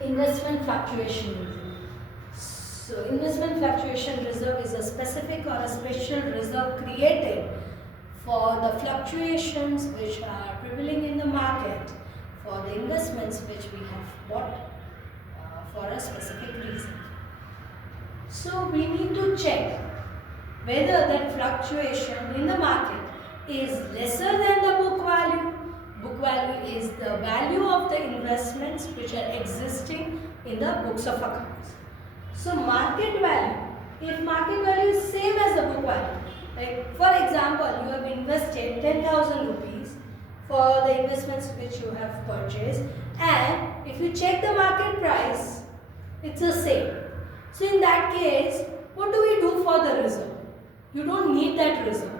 Investment fluctuation reserve. So investment fluctuation reserve is a specific or a special reserve created for the fluctuations which are prevailing in the market for the investments which we have bought for a specific reason. So we need to check whether that fluctuation in the market is lesser than the book value. Book value is the value of the investments which are existing in the books of accounts. So market value, if market value is same as the book value, like for example, you have invested 10,000 rupees for the investments which you have purchased, and if you check the market price, it's the same. So in that case, what do we do for the reserve? You don't need that reserve.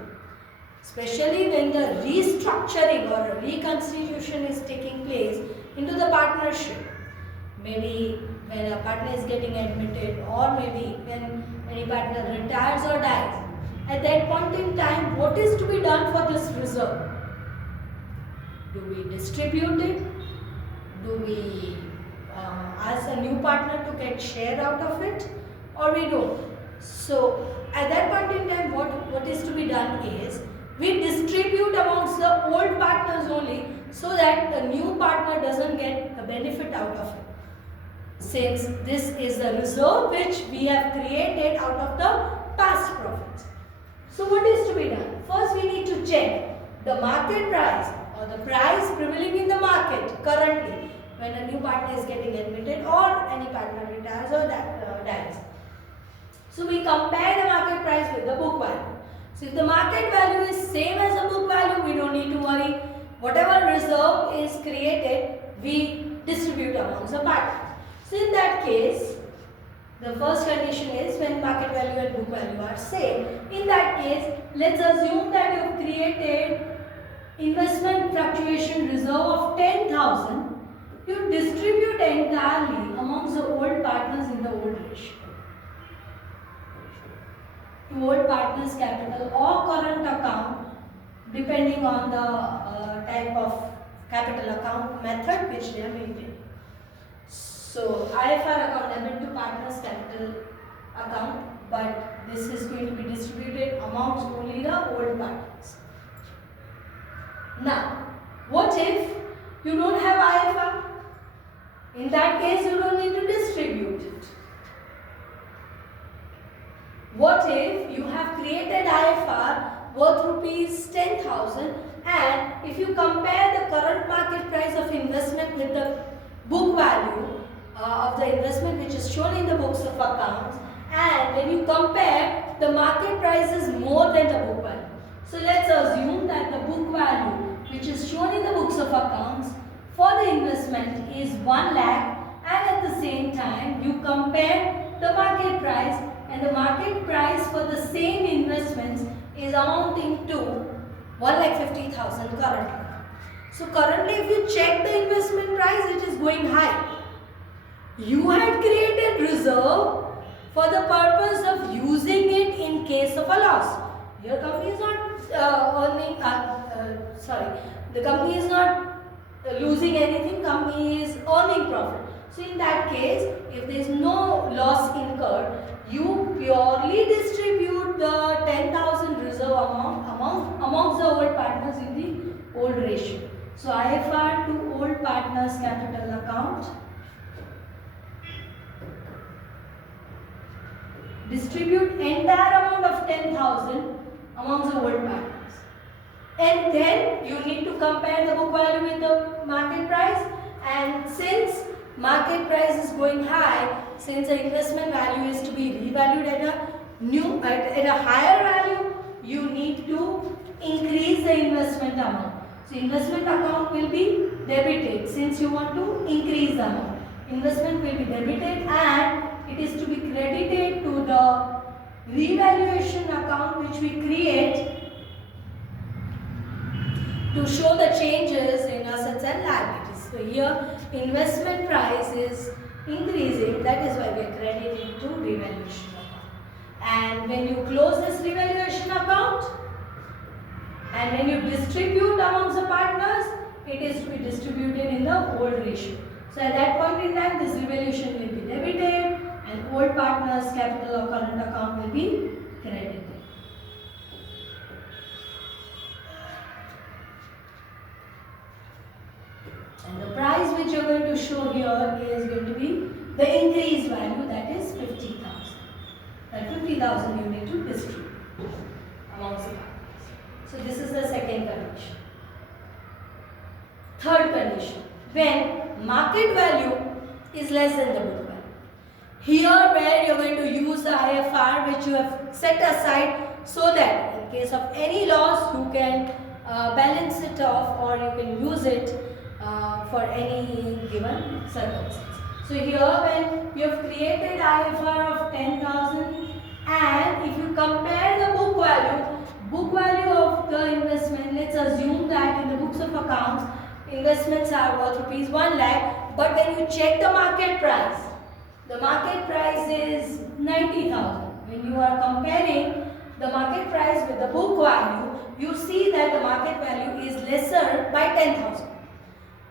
Especially when the restructuring or reconstitution is taking place into the partnership. Maybe when a partner is getting admitted, or maybe when any partner retires or dies. At that point in time, what is to be done for this reserve? Do we distribute it? Do we ask a new partner to get share out of it? Or we don't? So at that point in time, what is to be done is, we distribute amongst the old partners only, so that the new partner doesn't get the benefit out of it. Since this is the reserve which we have created out of the past profits. So what is to be done? First we need to check the market price or the price prevailing in the market currently when a new partner is getting admitted or any partner retires or dies. So we compare the market price with the book value. So if the market value is same as the book value, we don't need to worry. Whatever reserve is created, we distribute amongst the partners. So in that case, the first condition is when market value and book value are same. In that case, let's assume that you have created investment fluctuation reserve of 10,000. You distribute entirely amongst the old partners in the old ratio. To old partners' capital or current account, depending on the type of capital account method which they are maintaining. So IFR account, debit to partners' capital account, but this is going to be distributed amongst only the old partners. Now, what if you don't have IFR? In that case, you don't need to distribute it. What if you have created IFR worth rupees 10,000, and if you compare the current market price of investment with the book value of the investment which is shown in the books of accounts, and when you compare, the market price is more than the book value. So let's assume that the book value which is shown in the books of accounts for the investment is 1 lakh, and at the same time you compare the market price, and the market price for the same investments is amounting to 1,50,000 currently. So currently if you check the investment price, it is going high. You had created reserve for the purpose of using it in case of a loss. Your company is not the company is not losing anything, company is earning profit. So in that case, if there is no loss incurred, you purely distribute the 10,000 reserve amount amongst the old partners in the old ratio. So IFR to old partners capital account, distribute entire amount of 10,000 amongst the old partners. And then you need to compare the book value with the market price, and since market price is going high, since the investment value is to be revalued at a higher value, you need to increase the investment amount. So investment account will be debited since you want to increase the amount. Investment will be debited and it is to be credited to the revaluation account which we create to show the changes in assets and liabilities. So here investment price is increasing, that is why we are crediting to revaluation account. And when you close this revaluation account and when you distribute amongst the partners, it is to be distributed in the old ratio. So at that point in time, this revaluation will be debited and old partner's capital or current account will be credited. And the price which you are going to show here is going to be the increased value, that is 50,000. That 50,000 you need to distribute amongst the partners. So this is the second condition. Third condition, when market value is less than the book value. Here where you are going to use the IFR which you have set aside so that in case of any loss you can balance it off or you can use it for any given circumstance. So here when you have created IFR of 10,000 and if you compare the book value of the investment, let's assume that in the books of accounts investments are worth rupees 1 lakh, but when you check the market price is 90,000. When you are comparing the market price with the book value, you see that the market value is lesser by 10,000.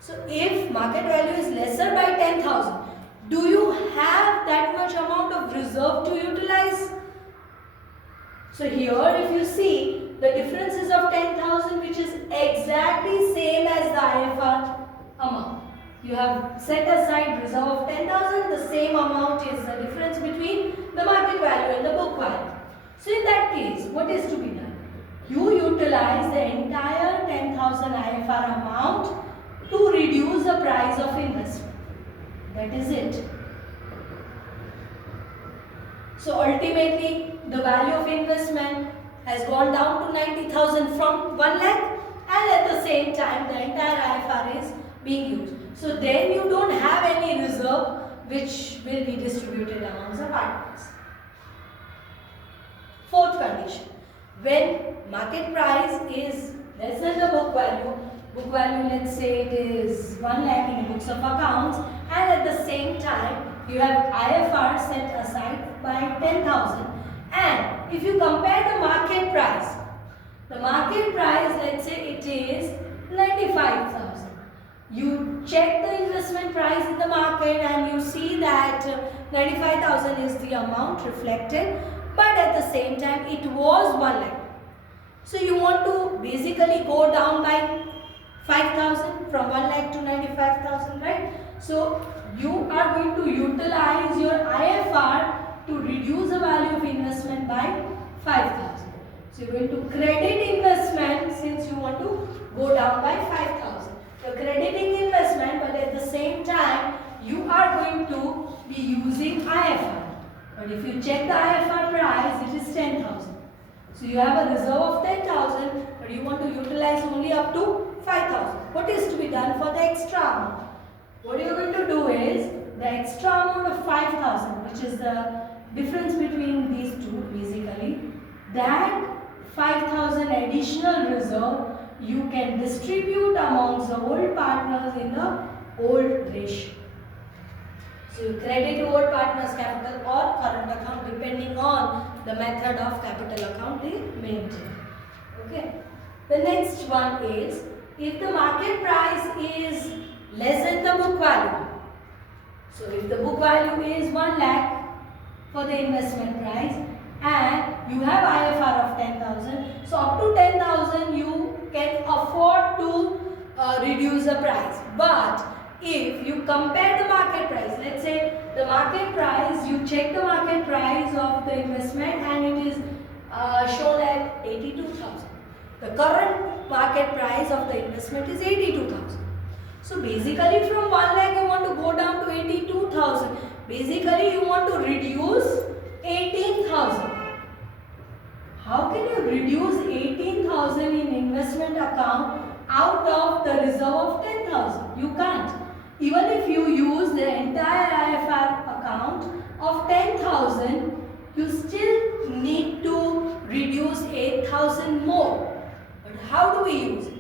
So if market value is lesser by 10,000, do you have that much amount of reserve to utilize? So here if you see, the difference is of 10,000 which is exactly same as the IFR amount. You have set aside reserve of 10,000, the same amount is the difference between the market value and the book value. So in that case, what is to be done? You utilize the entire 10,000 IFR amount to reduce the price of investment. That is it. So ultimately, the value of investment has gone down to 90,000 from 1 lakh and at the same time the entire IFR is being used. So then you don't have any reserve which will be distributed amongst the partners. Fourth condition, when market price is less than the book value let's say it is 1 lakh in the books of accounts and at the same time you have IFR set aside by 10,000 and if you compare the market price let's say it is 95,000. You check the investment price in the market and you see that 95,000 is the amount reflected, but at the same time it was 1 lakh. So you want to basically go down by 5,000 from 1 lakh to 95,000, right? So you are going to utilize your IFR to reduce the value of investment by 5,000. So you are going to credit investment since you want to go down by 5,000. You are crediting investment, but at the same time you are going to be using IFR. But if you check the IFR price, it is 10,000. So you have a reserve of 10,000, but you want to utilize only up to 5,000. What is to be done for the extra amount? What you are going to do is the extra amount of 5,000, which is the difference between these two basically, that 5,000 additional reserve you can distribute amongst the old partners in the old ratio. So you credit old partners capital or current account depending on the method of capital account they maintain. Okay. The next one is if the market price is less than the book value. So if the book value is 1 lakh for the investment price and you have IFR of 10,000, so up to 10,000 you can afford to reduce the price. But if you compare the market price, let's say the market price, you check the market price of the investment and it is shown at 82,000. The current market price of the investment is 82,000. So basically from 1 lakh you want to go down to 82,000. Basically you want to reduce 18,000. How can you reduce 18,000 in investment account out of the reserve of 10,000? You can't. Even if you use the entire IFR account of 10,000, you still need to reduce 8,000 more. But how do we use it?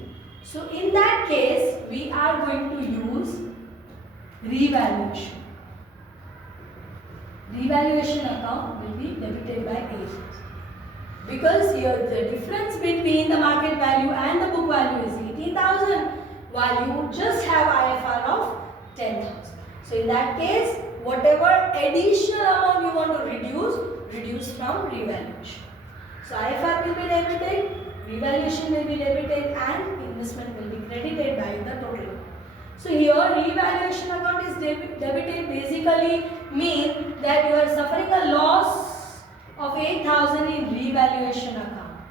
So in that case, we are going to use revaluation. Revaluation account will be debited by 8,000. Because here the difference between the market value and the book value is 18,000, while you just have IFR of 10,000. So in that case, whatever additional amount you want to reduce from revaluation. So IFR will be debited, revaluation will be debited, and investment will be credited by the total. So here revaluation account is debited basically mean that you are suffering a loss of 8,000 in revaluation account.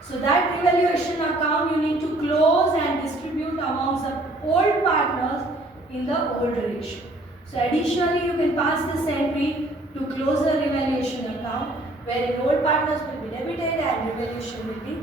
So that revaluation account you need to close and distribute amongst the old partners in the old ratio. So additionally you can pass this entry to close the revaluation account wherein old partners will be debited and revaluation will be